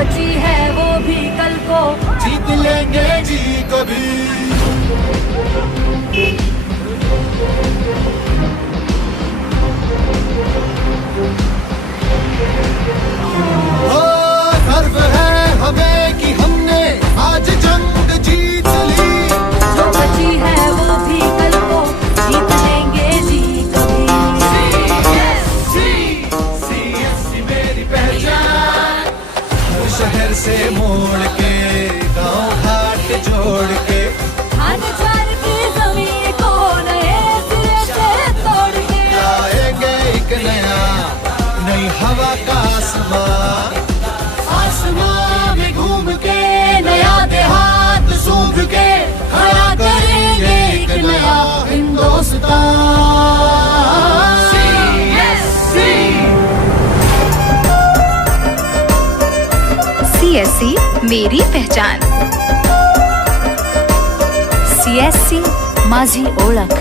बची है वो भी कल को जीत लेंगे जी कभी। गर्व है हमें कि हमने आज जंग जीत ली। जो बची है वो भी कल को जीत लेंगे जी कभी। CSC मेरी पहचान, हर शहर से मोड़ के गांव घाट जोड़ के खान चार की जमीन को नए सिरे से तोड़ के लाएंगे एक नई हवा का आसमां। आसमां में घूम के नया देहात सूंघ के खड़ा करेंगे एक नया हिंदुस्तान। CSC मेरी पहचान. CSC माझी ओळख.